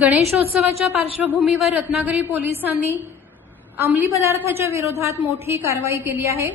गणेशोत्सवाच्या पार्श्वभूमीवर रत्नागिरी पोलिसांनी अंमली पदार्थाच्या विरोधात मोठी कारवाई केली आहे.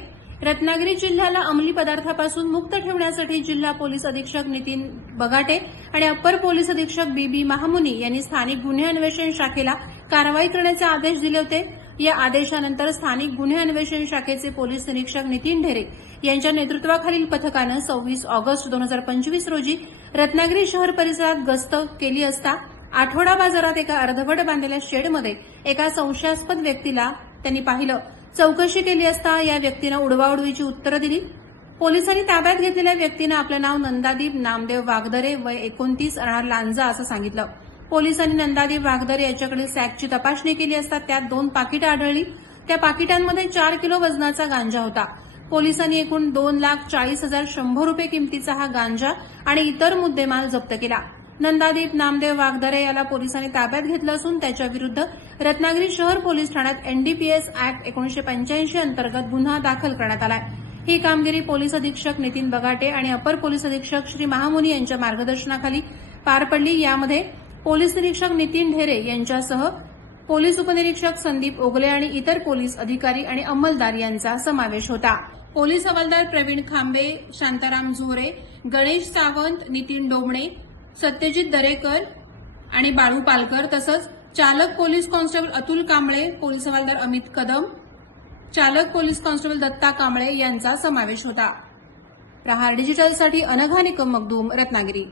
रत्नागिरी जिल्ह्याला अंमली पदार्थापासून मुक्त ठेवण्यासाठी जिल्हा पोलीस अधीक्षक नितीन बगाटे आणि अप्पर पोलीस अधीक्षक बी बी महामुनी यांनी स्थानिक गुन्हे अन्वेषण शाखेला कारवाई करण्याचे आदेश दिले होते. या आदेशानंतर स्थानिक गुन्हे अन्वेषण शाखेचे पोलीस निरीक्षक नितीन ढेरे यांच्या नेतृत्वाखालील पथकानं सव्वीस ऑगस्ट दोन हजार पंचवीस रोजी रत्नागिरी शहर परिसरात गस्त केली असता आठवडा बाजारात एका अर्धवट बांधलेल्या शेडमध्ये एका संशयास्पद व्यक्तीला त्यांनी पाहिलं. चौकशी केली असता या व्यक्तीनं उडवाउडवीची उत्तरं दिली. पोलिसांनी ताब्यात घेतलेल्या व्यक्तीनं आपलं नाव नंदादीप नामदेव वाघदरे वय एकोणतीस राहणार लांजा असं सांगितलं. पोलिसांनी नंदादीप वाघदरे याच्याकडे सॅकची तपासणी केली असता त्यात दोन पाकिटं आढळली. त्या पाकिटांमध्ये चार किलो वजनाचा गांजा होता. पोलिसांनी एकूण दोन लाख चाळीस हजार शंभर रुपये किमतीचा हा गांजा आणि इतर मुद्देमाल जप्त केला. नंदादीप नामदेव वागदरे याला पोलिसांनी ताब्यात घेतलं असून त्याच्या विरुद्ध रत्नागिरी शहर पोलीस ठाण्यात एनडीपीएस अॅक्ट एकोणीशे पंच्याऐंशी अंतर्गत गुन्हा दाखल करण्यात आलाय. ही कामगिरी पोलीस अधीक्षक नितीन बगाटे आणि अपर पोलीस अधीक्षक श्री महामुनी यांच्या मार्गदर्शनाखाली पार पडली. यामध्ये पोलीस निरीक्षक नितीन ढेरे यांच्यासह पोलीस उपनिरीक्षक संदीप ओगले आणि इतर पोलीस अधिकारी आणि अंमलदार यांचा समावेश होता. पोलीस हवालदार प्रवीण खांबे शांताराम झोरे गणेश सावंत नितीन डोमणे सत्यजित दरेकर आणि बाळू पालकर तसंच चालक police constable Atul Kamble police हवालदार अमित कदम चालक पोलीस कॉन्स्टेबल दत्ता कांबळे यांचा समावेश होता. प्रहार डिजिटलसाठी अनघा निकम मगदूम रत्नागिरी.